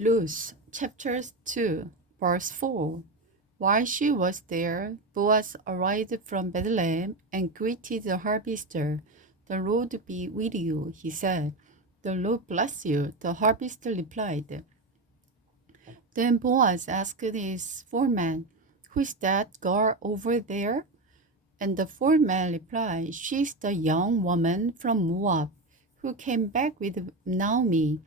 Luke chapter 2, verse 4. While she was there, Boaz arrived from Bethlehem and greeted the harvester. The Lord be with you, he said. The Lord bless you, the harvester replied. Then Boaz asked his foreman, who is that girl over there? And the foreman replied, she's the young woman from Moab who came back with Naomi.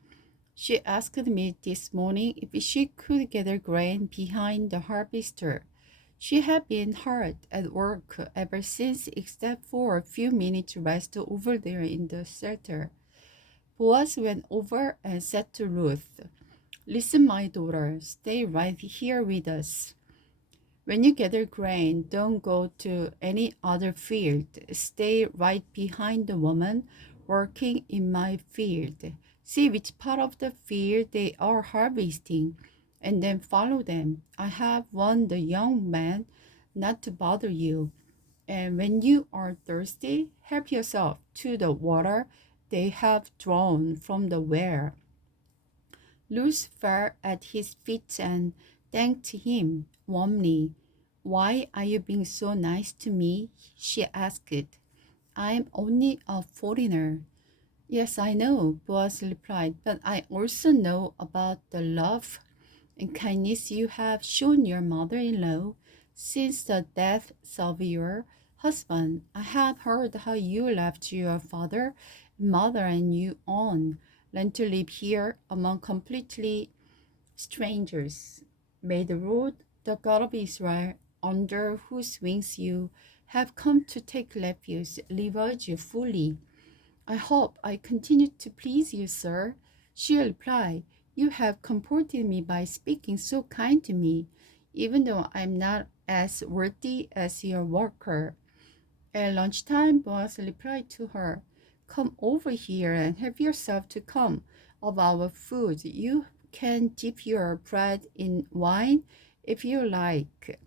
She asked me this morning if she could gather grain behind the harvester. She had been hard at work ever since, except for a few minutes rest over there in the shelter. Boaz went over and said to Ruth, listen, my daughter, stay right here with us. When you gather grain, don't go to any other field. Stay right behind the woman working in my field. See which part of the field they are harvesting, and then follow them. I have warned the young man not to bother you. And when you are thirsty, help yourself to the water they have drawn from the well. Ruth fell at his feet and thanked him warmly. Why are you being so nice to me? She asked. I am only a foreigner. Yes, I know, Boaz replied, but I also know about the love and kindness you have shown your mother-in-law since the death of your husband. I have heard how you left your father, mother, and you on land to live here among completely strangers. May the Lord, the God of Israel, under whose wings you have come to take refuge, reward you fully. I hope I continue to please you, sir. She replied, you have comforted me by speaking so kind to me, even though I am not as worthy as your worker. At lunchtime, Boaz replied to her, come over here and have yourself to come of our food. You can dip your bread in wine if you like.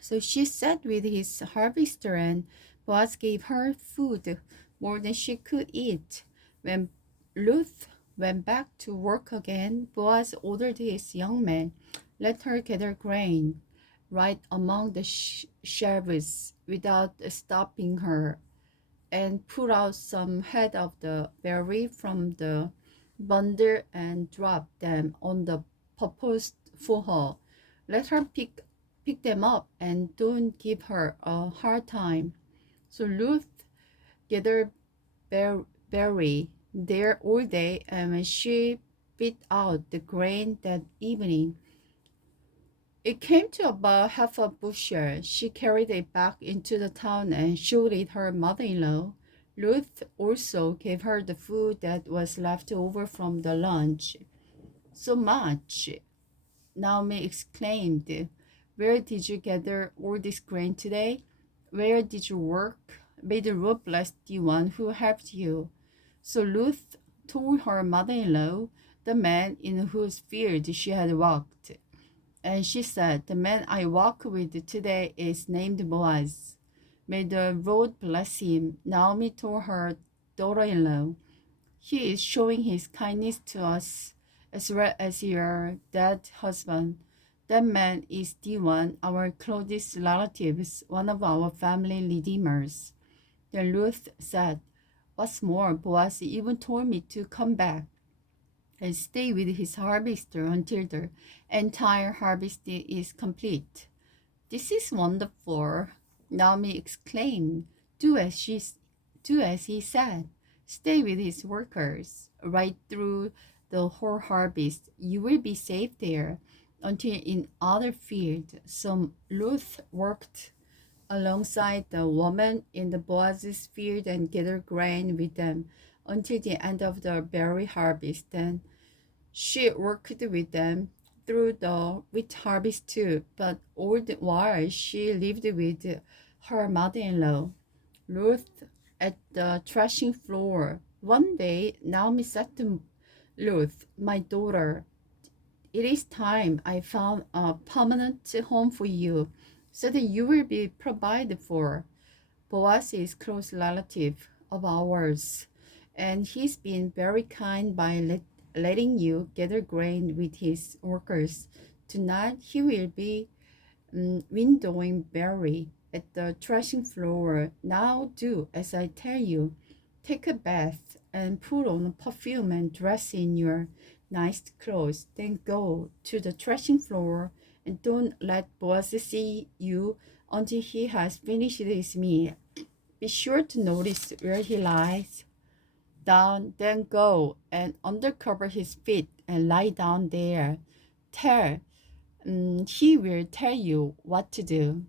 So she sat with his harvester, and Boaz gave her food more than she could eat. When Ruth went back to work again, Boaz ordered his young man, let her gather grain right among the sheaves without stopping her, and pull out some head of the berry from the bundle and drop them on the purpose for her. Let her pick them up and don't give her a hard time. So Ruth gathered berry there all day, and when she beat out the grain that evening, it came to about half a bushel. She carried it back into the town and showed it her mother-in-law. Ruth also gave her the food that was left over from the lunch. So much, Naomi exclaimed. Where did you gather all this grain today? Where did you work? May the Lord bless the one who helped you. So Ruth told her mother-in-law the man in whose field she had walked. And she said, the man I walk with today is named Boaz. May the Lord bless him. Naomi told her daughter-in-law, he is showing his kindness to us as well as your dead husband. That man is the one, our closest relatives, one of our family redeemers. Then Ruth said, what's more, Boaz even told me to come back and stay with his harvester until the entire harvest is complete. This is wonderful, Naomi exclaimed. Do as he said. Stay with his workers right through the whole harvest. You will be safe there until in other field. So Ruth worked alongside the woman in the Boaz's field and gathered grain with them until the end of the berry harvest. Then she worked with them through the wheat harvest too, but all the while she lived with her mother-in-law, Ruth, at the threshing floor. One day, Naomi said to Ruth, my daughter, it is time I found a permanent home for you so that you will be provided for. Boaz is a close relative of ours, and he's been very kind by letting you gather grain with his workers. Tonight he will be windowing Barry at the threshing floor. Now do as I tell you. Take a bath and put on perfume and dress in your nice clothes. Then go to the threshing floor and don't let Boaz see you until he has finished his meal. Be sure to notice where he lies down, then go and uncover his feet and lie down there. He will tell you what to do.